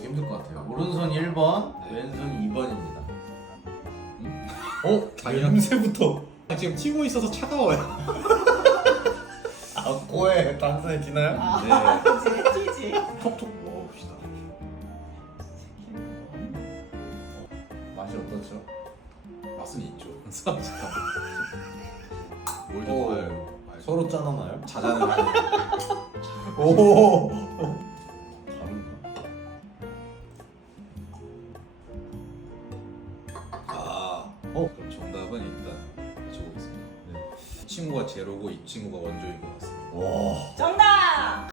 맞추기 힘들 것 같아요. 오른손 1번, 네. 왼손 2번입니다. 당연. 냄새부터. 지금 튀고 있어서 차가워요. 아 코에 당선이 지나요? 네. 그치 튀지. 톡톡 먹어봅시다. 맛이 어떻죠? 맛은 있죠. 뭘 오. 좋아해요? 서로 짠하나요? 자자는 하네요. 오. 다른가? 그럼 정답은 일단 맞춰보겠습니다. 친구가 제로고 이 친구가 원조인 것 같습니다. 와. 정답.